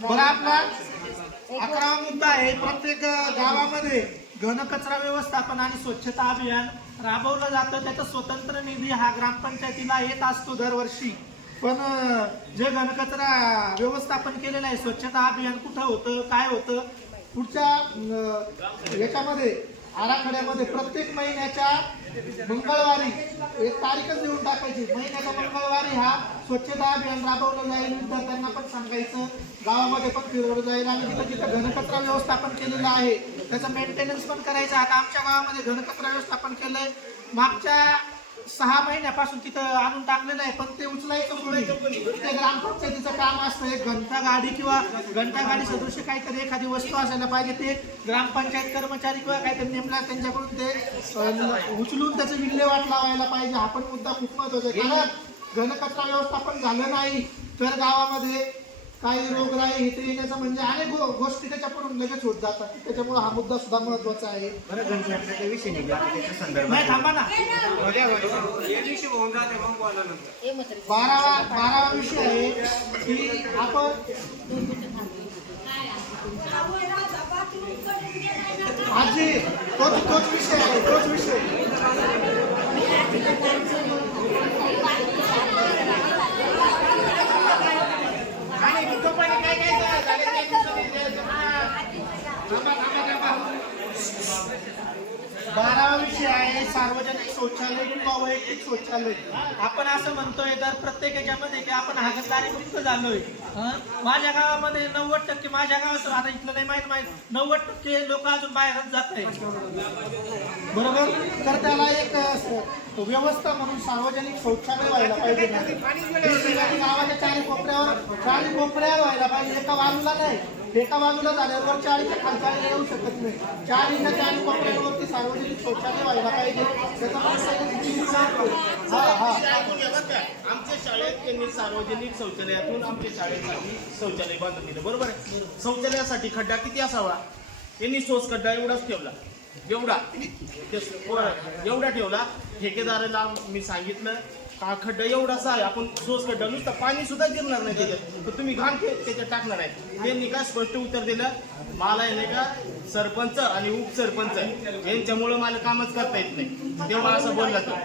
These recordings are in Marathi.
बरं, आपला 11वा मुद्दा आहे, प्रत्येक गावामध्ये घनकचरा व्यवस्थापन आणि स्वच्छता अभियान राबवलं जातं. त्याचा स्वतंत्र निधी हा ग्रामपंचायतीला येत असतो दरवर्षी. पण जे घनकचरा व्यवस्थापन केलेलं आहे, स्वच्छता अभियान कुठं होतं, काय होतं, पुढच्या याच्यामध्ये आराखड्यामध्ये प्रत्येक महिन्याच्या मंगळवारी एक तारीखच देऊन टाकायची. महिन्याच्या मंगळवारी हा स्वच्छता अभियान राबवलं जाईल. विद्यार्थ्यांना पण सांगायचं, गावामध्ये पण फिरवलं जाईल आणि जिथं जिथं घनकचरा व्यवस्थापन केलेलं आहे त्याचं मेंटेनन्स पण करायचं. आता आमच्या गावामध्ये घनकचरा व्यवस्थापन केलंय, मागच्या 6 महिन्यापासून तिथं आणून टाकलेलं आहे, पण ते उचलायचं कोणी, ते ग्रामपंचायतीचं काम असतं. एक घंटा गाडी किंवा घंटा गाडी सदृश्य काहीतरी एखादी वस्तू असायला पाहिजे, ते ग्रामपंचायत कर्मचारी किंवा काहीतरी नेमला त्यांच्याकडून ते उचलून त्याचं विल्हेवाट लावायला पाहिजे. हा पण मुद्दा खूप महत्वाचा आहे. कारण घनकचरा व्यवस्थापन झालं नाही तर गावामध्ये काही रोगराई इथे येण्याचं म्हणजे अनेक गोष्टी त्याच्याकडून लगेच होत जातात. त्याच्यामुळे हा मुद्दा सुद्धा महत्वाचा आहे. विषय निघाला त्याच्या संदर्भात नाही, थांबा ना. 12वा विषय आहे की आपण आजी तोच विषय आहे, तोच विषय. बारावा विषय आहे सार्वजनिक शौचालय किंवा वैयक्तिक शौचालय. आपण असं म्हणतोय तर प्रत्येक याच्यामध्ये की आपण हागणदारी मुक्त झालोय. माझ्या गावामध्ये 90%, माझ्या गावात आता इथलं नाही माहित 90% लोक अजून बाहेरच जात आहे, बरोबर. तर त्याला एक व्यवस्था म्हणून सार्वजनिक शौचालय व्हायला पाहिजे. गावाच्या चारी कोपऱ्यावर व्हायला पाहिजे, एका बाजूला नाही. एका बाजूला झाल्यावर चाळीच्या खालचाळी येऊ शकत नाही. चारी कोपऱ्यांवरती सार्वजनिक शौचालय व्हायला पाहिजे. आमच्या शाळेत त्यांनी सार्वजनिक शौचालयातून आमच्या शाळेसाठी शौचालय बांधून दिलं, बरोबर आहे. शौचालयासाठी खड्डा किती असावा, यांनी सोस खड्डा एवढाच ठेवला, एवढा ठेवला. ठेकेदाराला मी सांगितलं का खड्डा एवढासा आहे, आपण सोस खड्डा नुसतं पाणी सुद्धा जिरणार नाही त्याच्यात, तर तुम्ही घाण त्याच्यात टाकणार आहे. त्यांनी का स्पष्ट उत्तर दिलं, मला आहे नाही का सरपंच आणि उपसरपंच यांच्यामुळं मला कामच करता येत नाही, तेव्हा असं बोलला तो.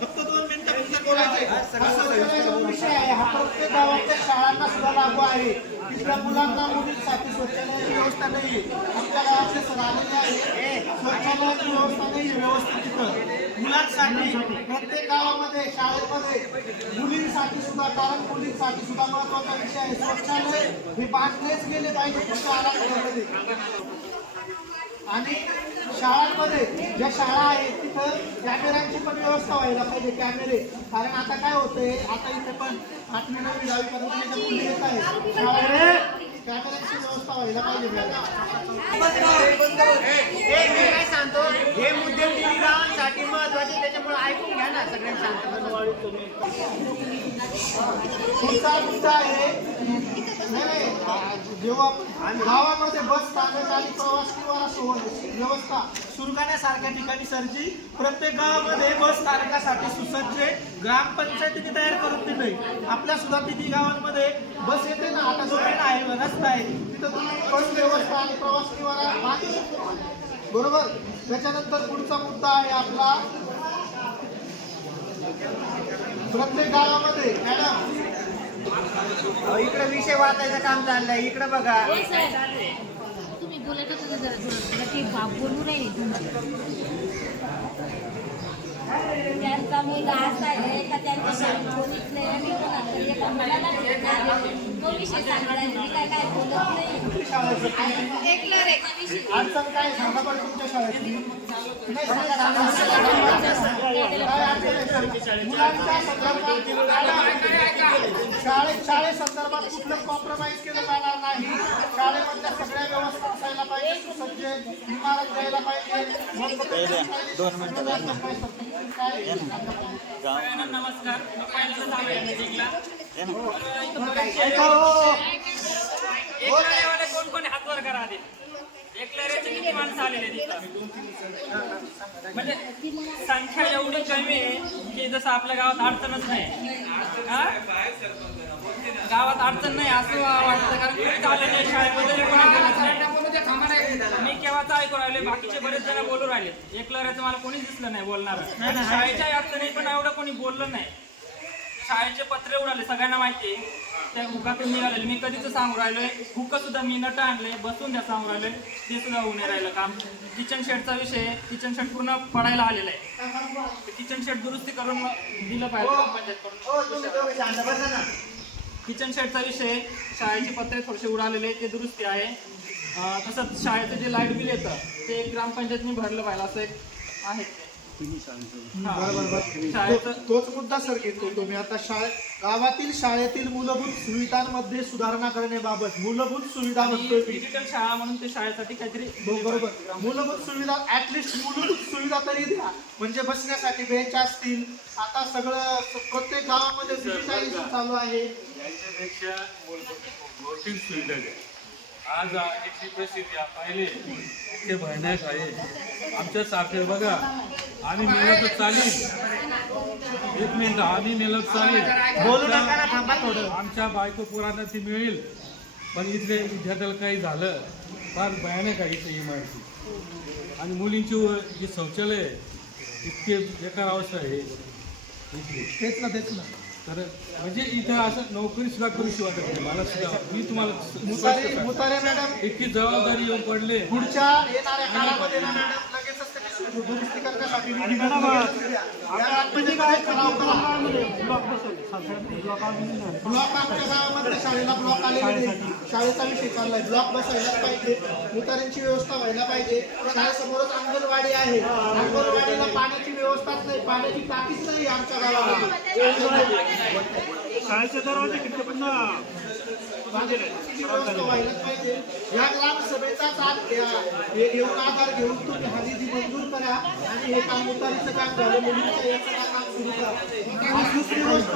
फक्त 2 मिनिटं बोलायचं विषय आहे हा. प्रत्येक गावातल्या शाळांना सुद्धा लागू आहे. तिथल्या मुलांना मुलींसाठी शौचालयाची व्यवस्था नाही. आमच्या गावाचे सर आलेले आहे, शौचालयाची व्यवस्था नाही व्यवस्थित तिथं मुलांसाठी. प्रत्येक गावामध्ये शाळेमध्ये मुलींसाठी सुद्धा, कारण मुलींसाठी सुद्धा महत्वाचा विषय आहे. शौचालय हे बांधलेच गेले पाहिजे तुमच्या आराखड्यामध्ये. आणि शाळांमध्ये ज्या शाळा आहेत तिथं कॅमेऱ्यांची पण व्यवस्था व्हायला पाहिजे, कॅमेरे. कारण आता काय होतंय, आता इथे पण 8वी 9वी 10वी पर्यंत मुली येत आहे, कॅमेऱ्यांची व्यवस्था व्हायला पाहिजे. काय सांगतो, हे मुद्दे गावांसाठी महत्वाचे, त्याच्यामुळे ऐकून घ्या ना सगळ्यांना. पुढचा मुद्दा आहे जेव्हा गावामध्ये बस स्थानक आणि प्रवास निवारा व्यवस्था सुरू करण्यासारख्या ठिकाणी सरजी प्रत्येक गावामध्ये बस स्थानकासाठी सुसज्ज ग्रामपंचायतीने तयार करून दिले. आपल्या सुद्धा 3 गावांमध्ये बस येते ना, आता जो ट्रेन आहे, रस्ता आहे, तिथं तुम्ही बस व्यवस्था आणि प्रवास निवारा बांधू शकता, बरोबर. त्याच्यानंतर पुढचा मुद्दा आहे आपला प्रत्येक गावामध्ये मॅडम इकडे विषय वाचायचं काम चाललंय, इकडे बघा. तुम्ही बोलत होता जरा ते बाप बोलू राहिले त्यांचा मुलगा असा आहे का त्यांच्या शाळेत कोणीच नाही. आम्ही पण आता एका मुलाला तो विषय सांगायला मी काय बोलत नाही. अडचण काय सांगा पण तुमच्या शाळेतली शाळेसंदर्भात कुठलं कॉम्प्रोमाइज केलं जाणार नाही. शाळेमधल्या सगळ्या व्यवस्था असायला पाहिजे, सुसज्ज इमारत द्यायला पाहिजे. नमस्कार, कोण कोणी हात वर करा आधी. एकल्याचे किती माणसं आलेले तिथं. म्हणजे संख्या एवढी कमी आहे की जसं आपल्या गावात अडचणच नाही. हा? गावात अडचण नाही असं वाटतं, कारण कोणीच आलं नाही शाळेमध्ये. मी केव्हाच ऐकून राहिले, बाकीचे बरेच जण बोलू राहिले. एकलऱ्याचं मला कोणीच दिसलं नाही बोलणार. शाळेच्या अडचणी पण एवढं कोणी बोललं नाही. शाळेचे पत्रे उडाले सगळ्यांना माहिती आहे, त्या हुकातून निघालेले. मी कधीच सांगू राहिलोय, हुक सुद्धा मी नट आणले, बसून द्या सांगू राहिलोय, ते सुद्धा होऊन नाही राहिलं काम. किचन शेडचा विषय, किचन शेड पूर्ण पडायला आलेला आहे. किचन शेड दुरुस्ती करून दिलं पाहिजे ग्रामपंचायतकडून. किचन शेडचा विषय, शाळेचे पत्रे थोडेसे उडालेले, ते दुरुस्ती आहे. तसंच शाळेचं जे लाईट बिल येतं ते ग्रामपंचायतनी भरलं पाहिजे, असं एक आहे. शाळेचं तोच मुद्दा सर घेतो तुम्ही आता गावातील शाळेतील मूलभूत सुविधांमध्ये सुधारणा करण्याबाबत मूलभूत सुविधा म्हणतोय मी. डिजिटल शाळा म्हणून ते शाळेसाठी काहीतरी बरोबर, मूलभूत सुविधा ऍटलिस्ट मूलभूत सुविधा तरी द्या. म्हणजे बसण्यासाठी बेंच असतील. आता सगळं प्रत्येक गावामध्ये डिजिटायझेशन चालू आहे. यांच्यापेक्षा भौतिक सुविधा द्या. आज याची प्रसिद्धी पाहिले ते भयानक आहे. आमच्यासारखे बघा, आम्ही मेलो तर चालेल, एक मिनिट, आम्ही मेलो तर चालेल, आमच्या बायको पोरांना ती मिळेल, पण इथले विद्यार्थ्याला काही झालं फार भयानक आहे इथे इमारती. आणि मुलींची जी शौचालय इतके बेकार अवस्था आहे इथली. तेच ना तर म्हणजे इथं असं नोकरी सुद्धा करूशी वाटत नाही मला सुद्धा. मी तुम्हाला मुतारे मॅडम, इतकी जबाबदारी येऊन पडले. पुढच्या येणाऱ्या काळामध्ये ना मॅडम लगेचच त्याची दुरुस्ती करण्यासाठी ब्लॉक आमच्या गावामध्ये शाळेला ब्लॉक आलेले नाही. शाळेचा विषय चाललाय, ब्लॉक बसायलाच पाहिजे, मुताऱ्यांची व्यवस्था व्हायला पाहिजे. शाळेसमोरच अंगणवाडी आहे, अंगणवाडीला पाण्याची व्यवस्थाच नाही, पाण्याची टाकीच नाही आमच्या गावामध्ये. शाळेचे दरवाजे किती पण व्यवस्था व्हायलाच पाहिजे. या ग्रामसभेचाच आज हे घेऊन आधार घेऊन तुम्ही हा निधी मंजूर करा आणि हे काम उतारीचं काम झालं, मुलींचं याचं काम सुरू करा. आणि दुसरी गोष्ट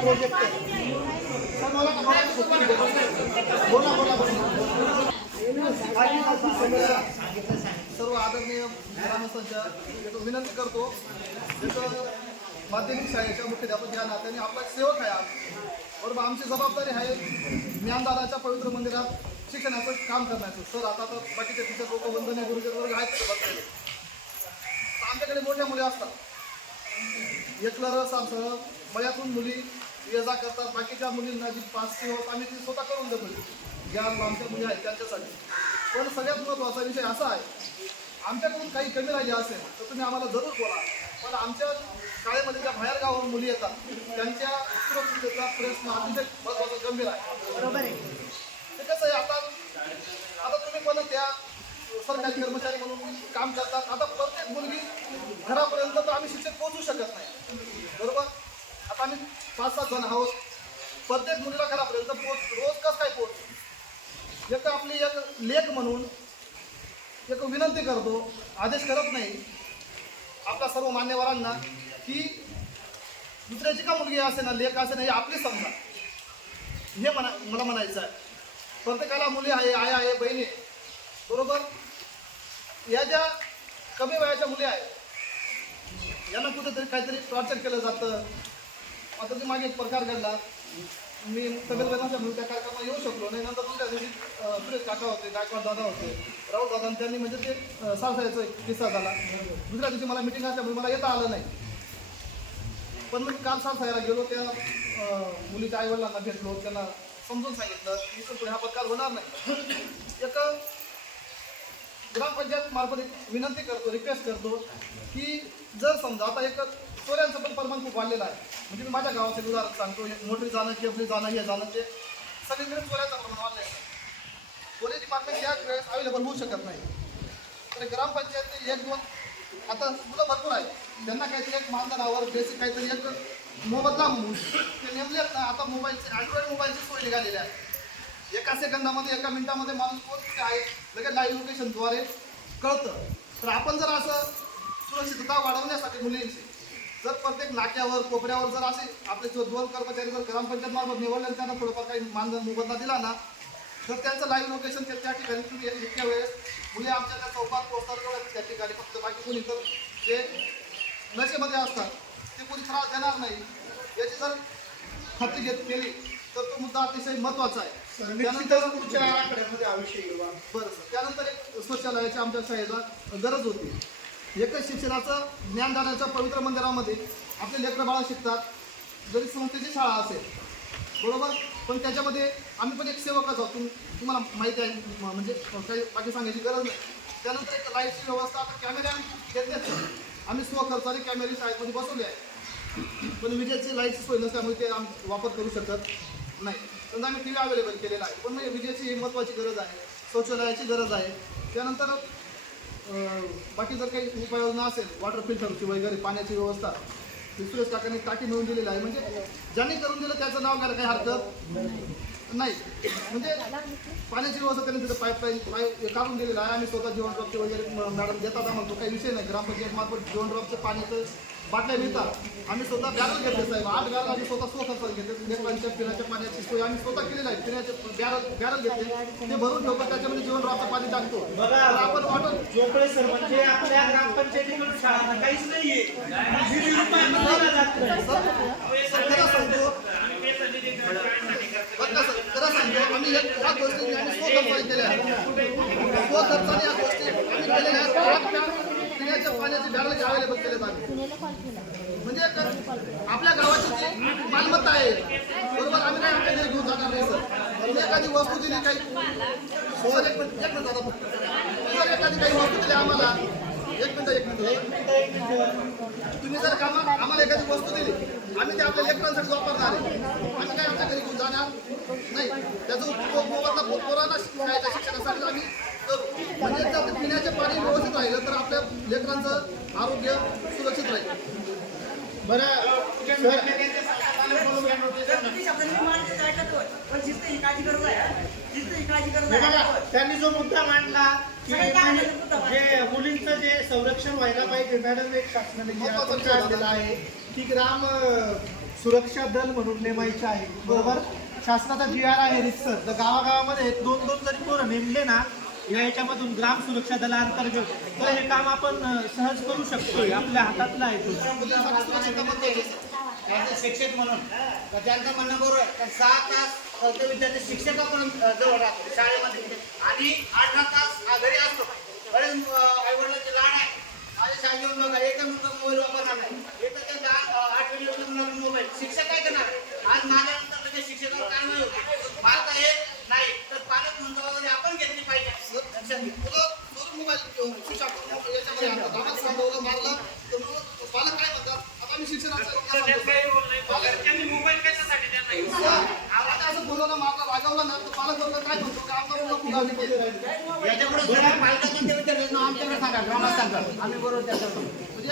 प्रोजेक्ट सर्व आदरणीय ग्रामस्थांच्या विनंती करतो, जसं माध्यमिक शाळेच्या मुख्याध्यापक या नात्याने आपला सेवक आहे बरोबर. आमची जबाबदारी आहे ज्ञानदानाच्या पवित्र मंदिरात शिक्षणाचं काम करण्याचं. सर आता तर बाकीचे टीचर लोक वंदनीय गुरुजन वर्ग आहेत बसलेले. आमच्याकडे मोठ्या मुली असतात, एकलर सासर मळ्यातून मुली ये जा करतात. बाकीच्या मुलींना जी पासची होत आम्ही ती स्वतः करून देतो, ज्या आमच्या मुली आहेत त्यांच्यासाठी. पण सगळ्यात महत्त्वाचा विषय असा आहे, आमच्याकडून काही कमी राहिली असेल तर तुम्ही आम्हाला जरूर बोला. पण आमच्या शाळेमध्ये ज्या बाहेर गावावरून मुली येतात त्यांच्या सुरक्षिततेचा प्रश्न अतिशय महत्त्वाचा गंभीर आहे. बरोबर आहे. ते कसं आहे, आता तुम्ही पण त्या सरकारी कर्मचारी म्हणून काम करतात. आता प्रत्येक मुलगी घरापर्यंत तर आम्ही शिक्षक पोहोचू शकत नाही बरोबर. आता आम्ही 5-7 जण आहोत, प्रत्येक मुलीला घरापर्यंत रोज कसं काय पोहोच. एक आपली एक लेख म्हणून एक विनंती करतो, आदेश करत नाही आपल्या सर्व मान्यवरांना, की दुसऱ्याची का मुलगी असे ना लेख असे ना हे आपली समजा. हे मला म्हणायचं आहे. प्रत्येकाला मुली आहे, आई आहे, बहिणी बरोबर. या ज्या कमी वयाच्या मुली आहेत यांना कुठेतरी काहीतरी टॉर्चर केलं जातं. आता ते मागे एक प्रकार घडला, मी तब्येत बदलाच्या त्या कार्यक्रमाला येऊ शकलो नाही. नंतर दुसऱ्या दिवशी सुरेश काका होते, गायकवाड दादा होते, राहुल दादा, त्यांनी म्हणजे ते सारसायचा एक किस्सा झाला. दुसऱ्या दिवशी मला मिटिंग असल्यामुळे मला येता आलं नाही. पण मी काल सारसायला गेलो, त्या मुलीच्या आईवडिलांना भेटलो, त्यांना समजून सांगितलं की पुढे हा प्रकार होणार नाही. एक ग्रामपंचायत मार्फत एक विनंती करतो, रिक्वेस्ट करतो की जर समजा आता एक चोऱ्यांचं पण प्रमाण खूप वाढलेलं आहे. म्हणजे मी माझ्या गावाचं उदाहरण सांगतो, मोटरी जाणं, केबली जाणं, हे जाणं, ते सगळीकडे चोऱ्यांचं प्रमाण वाढलं आहे. पोलीस डिपार्टमेंट याच वेळेस अवेलेबल होऊ शकत नाही. तर ग्रामपंचायत 1-2 आता मुलं भरपूर आहे, त्यांना काहीतरी एक मानधनावर बेसिक काहीतरी एक मोबदला म्हणून ते नेमलेत ना. आता मोबाईलचे अँड्रॉइड मोबाईलची सोय निघालेली आहे. एका सेकंदामध्ये, एका मिनिटामध्ये माणूस कोण कुठे आहे लगेच लाईव्ह लोकेशनद्वारे कळतं. तर आपण जर असं सुरक्षितता वाढवण्यासाठी मुलींची जर प्रत्येक नाक्यावर कोपऱ्यावर जर असे आपले 2 कर्मचारी जर ग्रामपंचायत मार्फत निवडले आणि त्यांना थोडंफार काही मानधन मोबदला दिला ना, तर त्यांचं लाईव्ह लोकेशन त्या ठिकाणी तुम्ही इतक्या वेळेस मुले आमच्या त्या चौकात पोहोचतात तेवढ्या त्या ठिकाणी फक्त बाकी कोणी तर जे नशेमध्ये असतात ते कोणी त्रास देणार नाही याची जर खात्री केली तर तो मुद्दा अतिशय महत्त्वाचा आहे. निश्चितच पुढच्या आराखड्यामध्ये आवश्यक आहे. बरं सर. त्यानंतर एक शौचालयाची आमच्या शाळेला गरज होती. एकच शिक्षणाचं ज्ञानदानाच्या पवित्र मंदिरामध्ये आपले लेकरं बाळं शिकतात, जरी संस्थेची शाळा असेल बरोबर, पण त्याच्यामध्ये आम्ही पण एक सेवकच आहोत. तुम्हाला माहिती आहे, म्हणजे काही बाकी सांगायची गरज नाही. त्यानंतर एक लाईटची व्यवस्था, आता कॅमेरे घेतलेच आम्ही स्वखर्चाने कॅमेरे शाळेमध्ये बसवले आहे, पण विजेची लाईटची सोय नसल्यामुळे ते आम्ही वापर करू शकत नाही. समजा आम्ही टी व्ही अवेलेबल केलेला आहे, पण म्हणजे विजेची महत्त्वाची गरज आहे, शौचालयाची गरज आहे. त्यानंतर बाकी जर काही उपाययोजना असेल, वॉटर फिल्टरची वगैरे पाण्याची व्यवस्था सुरेश काकांनी टाकी मिळून दिलेली आहे. म्हणजे ज्यांनी करून दिलं त्याचं नाव घ्यायला काही हरकत नाही. म्हणजे पाण्याची व्यवस्था त्यांनी तिथं पाईप काढून दिलेलं आहे. आम्ही स्वतः जीवन ड्रॉपचे वगैरे मॅडम देतात आम्हाला, तो काही विषय नाही. ग्रामपंचायत मार्फत जीवन ड्रॉपचं पाण्याचं बाटल्या मिळतात. आम्ही स्वतः बॅरल घेतले साहेब, 8 बॅरल आम्ही स्वतः स्वखर्चाने घेतले. लेकरांच्या पिण्याच्या पाण्याची सोय आम्ही स्वतः केलेली आहे. पिण्याचे बॅरल घेतले, ते भरून ठेवतो, त्याच्यामध्ये जीवन ड्रॉपचं पाणी टाकतो. तर आपण वॉटर जोपळे सर म्हणजे आपल्या ग्रामपंचायतीकडून शाळा काहीच नाहीये. खरं सांगतो आम्ही ह्या गोष्टी आम्ही स्वखर्चाने केल्या आहेत. स्वखर्चाने या गोष्टी आम्ही केलेल्या आहेत. पिण्याच्या पाण्याचे बॅरल अवेलेबल केलेत आम्ही. म्हणजे आपल्या गावाची जी मालमत्ता आहे बरोबर, आम्ही काय आपल्या घरी घेऊन जाणार नाही सर. तुम्ही एखादी वस्तू दिली काही सर, एक मिनिट दादा फक्त. जर एखादी काही वस्तू दिली आम्हाला, एक मिनिट तुम्ही जर आम्हाला एखादी वस्तू दिली, आम्ही ते आपल्या लेकरांसाठी वापरणार आहे. आम्ही काय आमच्या घरी घेऊन जाणार नाही. त्याचा उपयोग मोबदला पोरांना शाळेच्या शिक्षणासाठी आम्ही करू. म्हणजे जर पिण्याचे पाणी व्यवस्थित राहिलं तर आपल्या लेकरांचं आरोग्य सुरक्षित राहील. त्यांनी जो मुद्दा मांडला की जे मुलींचं जे संरक्षण व्हायला पाहिजे, मॅडम एक शासनाने जे आपण काढलेलं आहे की ग्राम सुरक्षा दल म्हणून नेमायचे आहे बरोबर. शासनाचा GR आहे रितसर. तर गावागावामध्ये 2-2 जरी पोरं नेमले ना याच्यामधून ग्राम सुरक्षा दलाअंतर्गत, तर हे काम आपण सहज करू शकतो. आपल्या हातातलं आहे तो. शिक्षक म्हणून तर त्यांचं म्हणणं बरोबर आहे. तर 6 तास विद्यार्थी शिक्षकापर्यंत जवळ राहतो शाळेमध्ये आणि 8 तास घरी असतो. बरेच आईवडिलांचे लाड आहे. माझ्या शाळेत येऊन बघा, एकच मुलगा मोबाईल वापरणार नाही. एक तर त्यांचा 8 मुलांना मोबाईल. शिक्षक काय करणार? आज माझ्यानंतर त्याच्या शिक्षकावर काय नाही होते. मार्क आहे नाही तर पालक म्हणून जबाबदारी आपण घेतली पाहिजे. लक्षात घ्या. मोबाईल याच्यामध्ये आणतात. आम्हाला सांगवलं मारलं तर मग पालक काय म्हणतात, आता आम्ही शिक्षणाचं मोबाईल कशासाठी त्यांना आता असं बोलवलं मारलं वागवलं ना तर पालक बरोबर काय म्हणतो की आमचा मुलगा पुढारी केली. याच्यापुढे पालकांना विचारायचं आमच्याकडे सांगा, ग्रामस्थांकडे आम्ही बरोबर त्याच्याकडे. म्हणजे